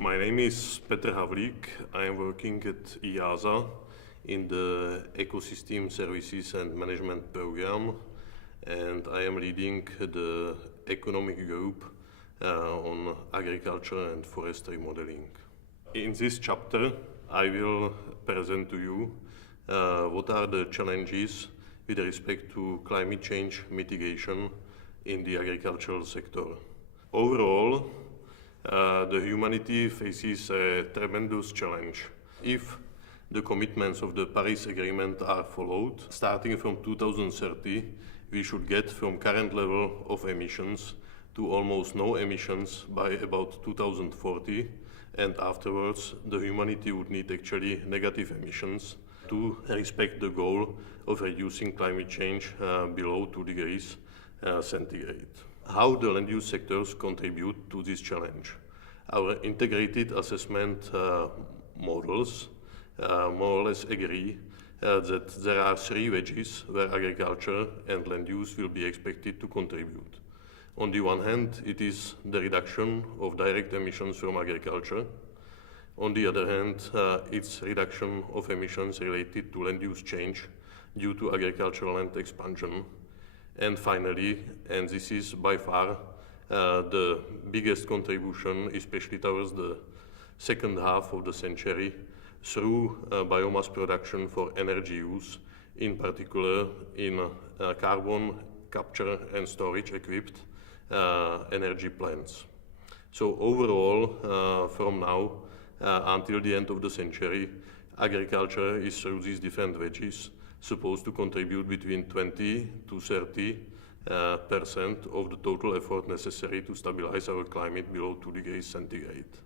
My name is Petr Havlík. I am working at EASA in the Ecosystem Services and Management Program, and I am leading the economic group on agriculture and forestry modeling. In this chapter, I will present to you what are the challenges with respect to climate change mitigation in the agricultural sector. Overall, the humanity faces a tremendous challenge. If the commitments of the Paris Agreement are followed, starting from 2030, we should get from current level of emissions to almost no emissions by about 2040, and afterwards the humanity would need actually negative emissions to respect the goal of reducing climate change below 2 degrees centigrade. How the land use sectors contribute to this challenge? Our integrated assessment models more or less agree that there are three wedges where agriculture and land use will be expected to contribute. On the one hand, it is the reduction of direct emissions from agriculture. On the other hand, it's reduction of emissions related to land use change due to agricultural land expansion. And finally, and this is by far the biggest contribution, especially towards the second half of the century, through biomass production for energy use, in particular in carbon capture and storage equipped energy plants. So overall, from now until the end of the century, agriculture is through these different wedges supposed to contribute between 20 to 30% of the total effort necessary to stabilize our climate below 2 degrees centigrade.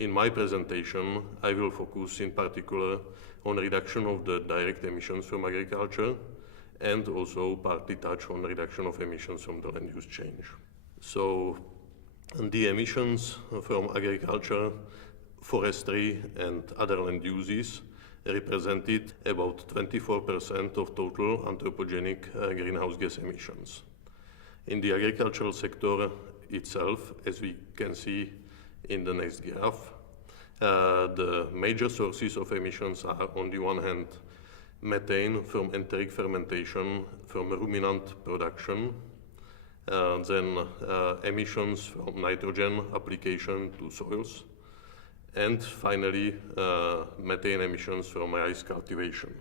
In my presentation, I will focus in particular on reduction of the direct emissions from agriculture and also partly touch on reduction of emissions from the land use change. So the emissions from agriculture, forestry and other land uses represented about 24% of total anthropogenic greenhouse gas emissions. In the agricultural sector itself, as we can see in the next graph, the major sources of emissions are, on the one hand, methane from enteric fermentation from ruminant production, then emissions from nitrogen application to soils, and finally, methane emissions from rice cultivation.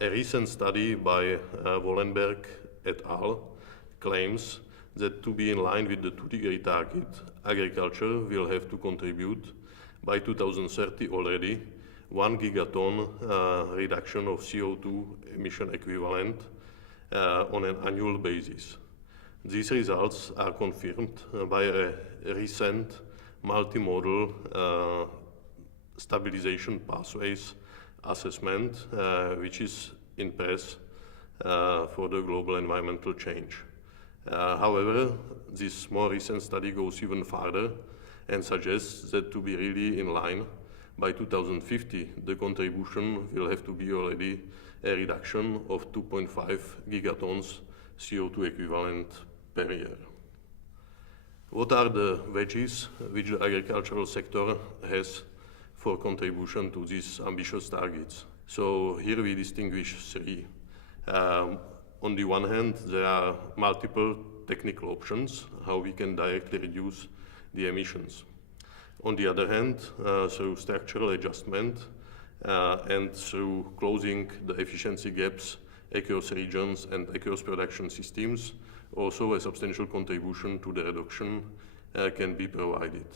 A recent study by Wollenberg et al. Claims that to be in line with the 2-degree target, agriculture will have to contribute by 2030 already 1 gigaton reduction of CO2 emission equivalent on an annual basis. These results are confirmed by a recent multimodal stabilization pathways assessment, which is in press for the global environmental change. However, this more recent study goes even farther and suggests that to be really in line, by 2050, the contribution will have to be already a reduction of 2.5 gigatons CO2 equivalent per year. What are the wedges which the agricultural sector has for contribution to these ambitious targets? So here we distinguish three. On the one hand, there are multiple technical options how we can directly reduce the emissions. On the other hand, through structural adjustment and through closing the efficiency gaps across regions and across production systems, also a substantial contribution to the reduction can be provided.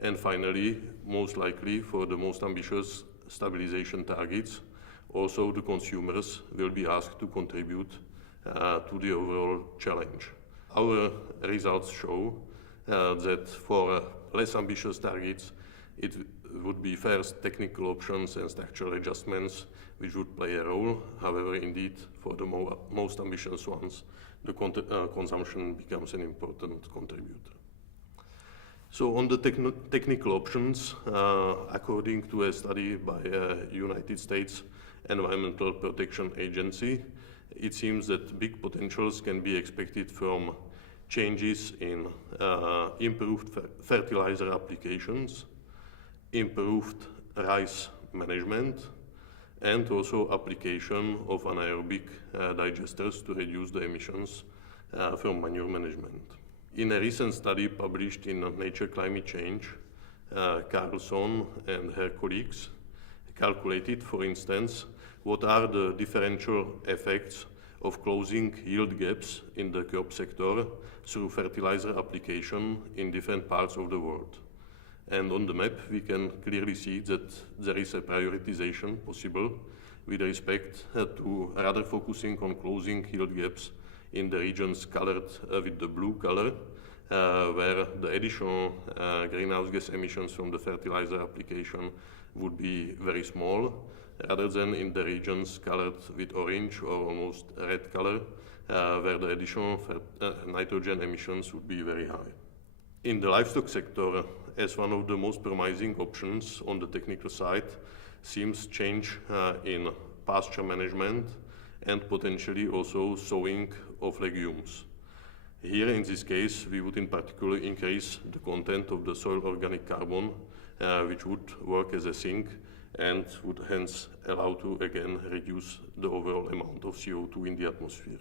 And finally, most likely for the most ambitious stabilization targets, also the consumers will be asked to contribute to the overall challenge. Our results show that for less ambitious targets, it would be first technical options and structural adjustments which would play a role. However, indeed, for the most ambitious ones, the consumption becomes an important contributor. So on the technical options, according to a study by United States Environmental Protection Agency, it seems that big potentials can be expected from changes in improved fertilizer applications, improved rice management, and also application of anaerobic digesters to reduce the emissions from manure management. In a recent study published in Nature Climate Change, Carlson and her colleagues calculated, for instance, what are the differential effects of closing yield gaps in the crop sector through fertilizer application in different parts of the world. And on the map, we can clearly see that there is a prioritization possible with respect to rather focusing on closing yield gaps in the regions colored with the blue color, where the additional greenhouse gas emissions from the fertilizer application would be very small, rather than in the regions colored with orange or almost red color, where the additional nitrogen emissions would be very high. In the livestock sector, as one of the most promising options on the technical side, seems change in pasture management and potentially also sowing of legumes. Here, in this case, we would in particular increase the content of the soil organic carbon, which would work as a sink and would hence allow to again reduce the overall amount of CO2 in the atmosphere.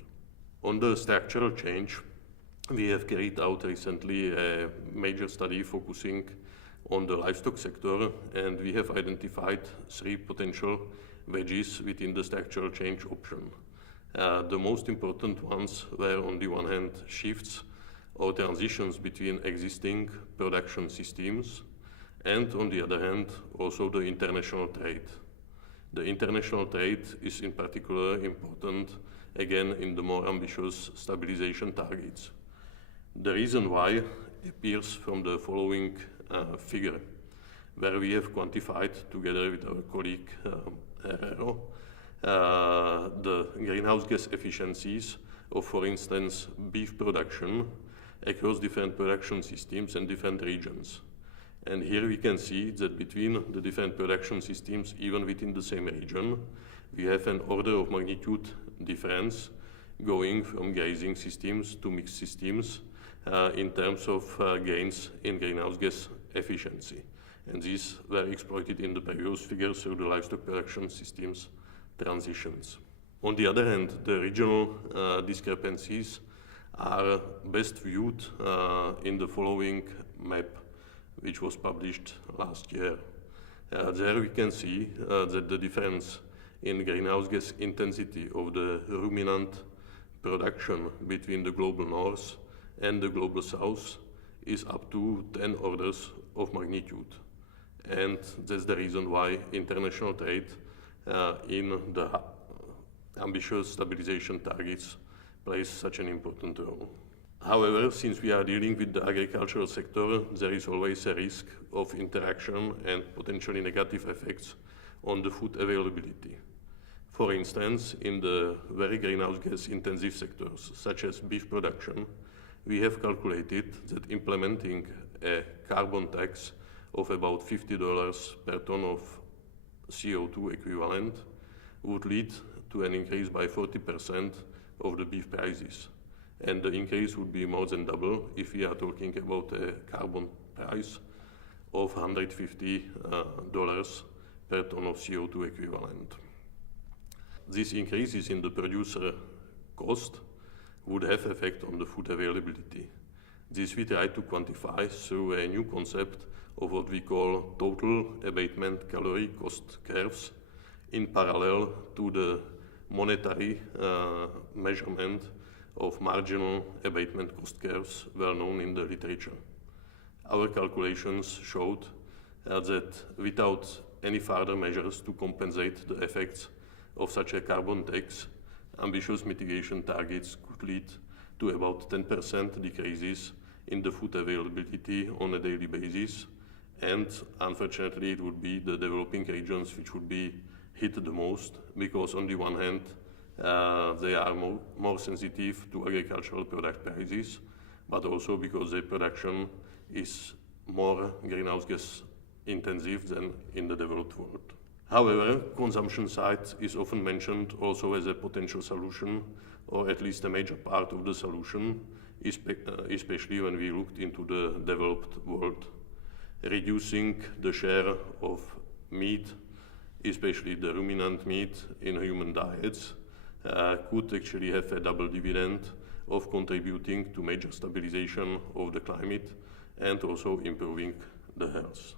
On the structural change, we have carried out recently a major study focusing on the livestock sector, and we have identified 3 potential wedges within the structural change option. The most important ones were, on the one hand, shifts or transitions between existing production systems, and on the other hand, also the international trade. The international trade is in particular important, again, in the more ambitious stabilization targets. The reason why appears from the following figure, where we have quantified, together with our colleague Herrero, the greenhouse gas efficiencies of, for instance, beef production across different production systems and different regions. And here we can see that between the different production systems, even within the same region, we have an order of magnitude difference going from grazing systems to mixed systems in terms of gains in greenhouse gas efficiency. And these were exploited in the previous figures through the livestock production systems transitions. On the other hand, the regional discrepancies are best viewed in the following map, which was published last year. There we can see that the difference in greenhouse gas intensity of the ruminant production between the global north and the global south is up to 10 orders of magnitude. And that's the reason why international trade in the ambitious stabilization targets plays such an important role. However, since we are dealing with the agricultural sector, there is always a risk of interaction and potentially negative effects on the food availability. For instance, in the very greenhouse gas intensive sectors, such as beef production, we have calculated that implementing a carbon tax of about $50 per ton of CO2 equivalent would lead to an increase by 40% of the beef prices. And the increase would be more than double if we are talking about a carbon price of $150 per ton of CO2 equivalent. These increases in the producer cost would have effect on the food availability. This we try to quantify through a new concept of what we call total abatement calorie cost curves in parallel to the monetary measurement of marginal abatement cost curves well known in the literature. Our calculations showed that without any further measures to compensate the effects of such a carbon tax, ambitious mitigation targets could lead to about 10% decreases in the food availability on a daily basis, and unfortunately it would be the developing regions which would be hit the most, because on the one hand they are more sensitive to agricultural product prices, but also because their production is more greenhouse gas intensive than in the developed world. However, consumption side is often mentioned also as a potential solution, or at least a major part of the solution, especially when we looked into the developed world. Reducing the share of meat, especially the ruminant meat, in human diets could actually have a double dividend of contributing to major stabilization of the climate and also improving the health.